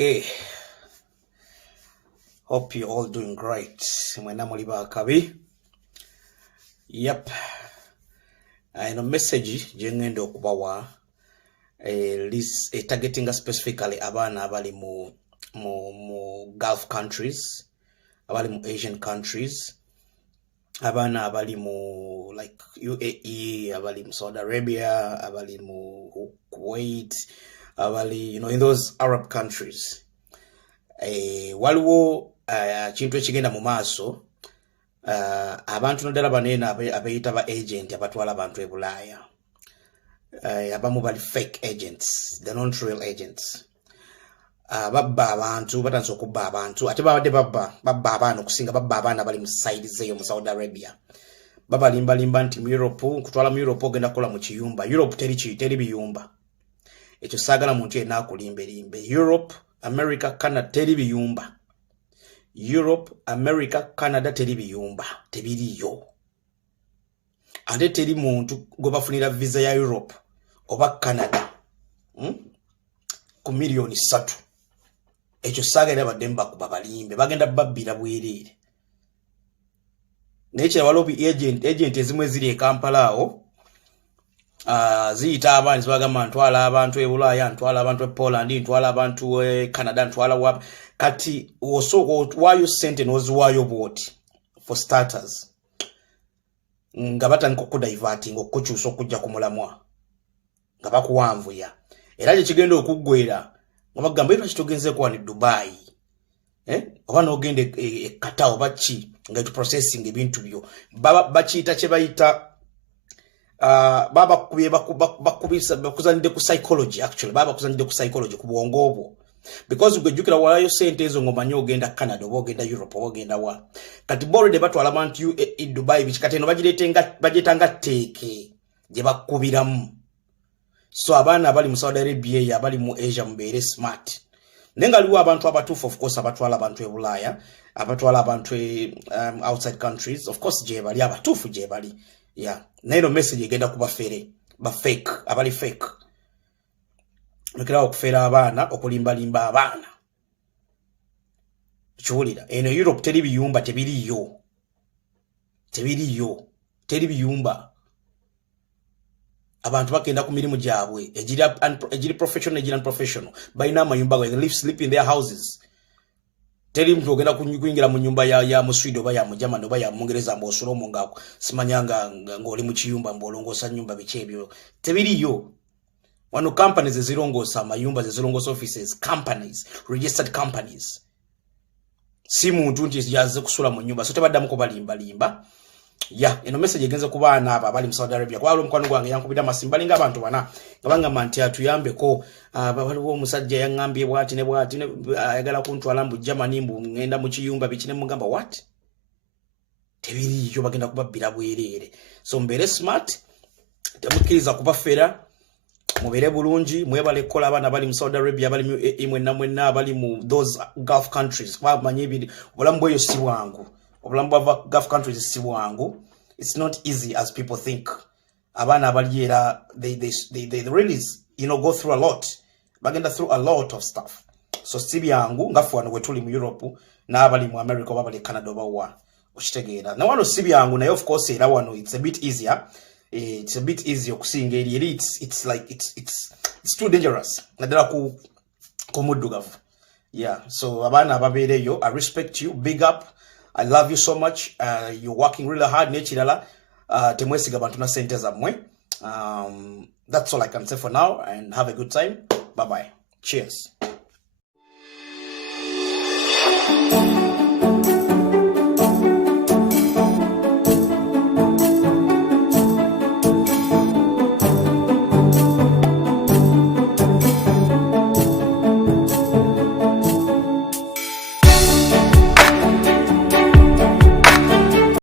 Okay, hope you're all doing great. Mwena muliba akabi. Yep. Ino message jengendo okubawa targeting specifically abaana abali mu Gulf countries, abali mu Asian countries, abaana abali mu like UAE, abali mu Saudi Arabia, abali mu Kuwait, abali, in those Arab countries. Waliwo kintu ekigenda mu maaso, abantu naddala banene abayita ba agent abatwala abantu e Bulaaya. Abamu bali fake agents, they're not real agents. Babba abantu, batandise okubba abantu, ate babadde babba abaana okusinga babba abaana bali mu side zeyo mu Saudi Arabia. Babalimbalimba nti mu Europe, nkutwala mu Europe ogenda kukola mu kiyumba. Europe teri biyumba. Ekyo saagala muntu yenna akulimbelimbe. Europe, America, Canada teri biyumba. Europe, America, Canada teri biyumba. Tebiriyo. Ate teri muntu gwe bafunira visa ya Europe oba Canada ku milioni 3. Ekyo saagala badde mbakuba balimbe. Bagenda babbira bwereere. Naye walobi agent ezimu eziri e Kampala awo, ziyita abantu zibagamba ntwala abantu e Bulaaya, ntwala abantu e Poland, ntwala abantu e Canada, ntwala wa kati wayo sente noziwayo bwoti for starters. Nga batandika okudiverting okukyusa okujja ku mulamwa nga bakuwanvuya. Era kye kigenda okuggwera nga bagamba lwaki togenze ku wano Dubai, oba n'ogende e Qatar oba ki nga tu processing ebintu byo bakiyita kye bayita bakuzanidde ku psychology. Actually bakuzanidde ku psychology ku bwongo obwo, because gwe jjukira walayo sente ezo ng'omanyi ogenda Canada oba ogenda Europe oba ogenda wa kati already batwala abantu e Dubai bikati eno bagyetanga teeke gye bakubiramu. So abaana abali mu Saudi Arabia, abali mu Asia mubeere smart. Nenga aliwo abantu abatuufu, of course, abatwala abantu e Bulaaya, abatwala abantu outside countries, of course gye bali abatuufu gye bali. Yeah, naye no message egenda kuba fere ba fake, abali fake. Mukira okufera abaana, okulimbalimba abaana. Kiwulira eno Europe teri biyumba, tebiriyo. Teri biyumba. Abantu bakenda ku mirimu gyabwe ejiri professional ejiri unprofessional. Balina amayumba go, they sleep in their houses. Teri mtu ogenda kuyingira mu nyumba ya Muswidi oba ya Mujamani oba ya Mungereza mb'osula omungako simanyanga ng'oli mu kiyumba mb'olongoosa nyumba biki ebyo. Tebiriyo. Wano companies ezirongoosa amayumba, ezirongoosa offices, companies, registered companies. Si muntu nti yaze kusula mu nyumba, so tebaddamu kubalimbalimba. Yeah, eno message egenze ku baana abo abali mu Saudi Arabia. Kwa mukwano gwange yankubira masimba linga abantu bana ngabanga nti atuyambeko. Waliwo omusajja yangambye bwati ne bwati ayagala kuntwala mu Germany mbu ngenda mu kiyumba bikine mugamba what? Tebiriyo, bagenda kubabbira bwereere. So mbeere smart, temukkiriza kubafera, mubeere bulungi, mwebale kukola abaana bali mu Saudi Arabia, bali mu mwenna abali mu those Gulf countries. Bamanyi ebiri obulamu bweyo si bwangu. Obulamu bwa Gulf countries si bwangu. It's not easy as people think. Abaana abali era they really go through a lot. Bagenda through a lot of stuff. So si byangu ngafu wano wetuli mu Europe n'abali mu America oba bali Canada oba wa okitegeera. Na wano si byangu naye of course era wano it's a bit easier. It's a bit easier okusinga eri. It's like it's too dangerous. Naddala ku muddugavu. Yeah, so abaana ababeereyo, I respect you, big up. I love you so much. You're working really hard. Nechirala temwesiga bantu na sente zammwe. That's all I can say for now, and have a good time. Bye bye. Cheers.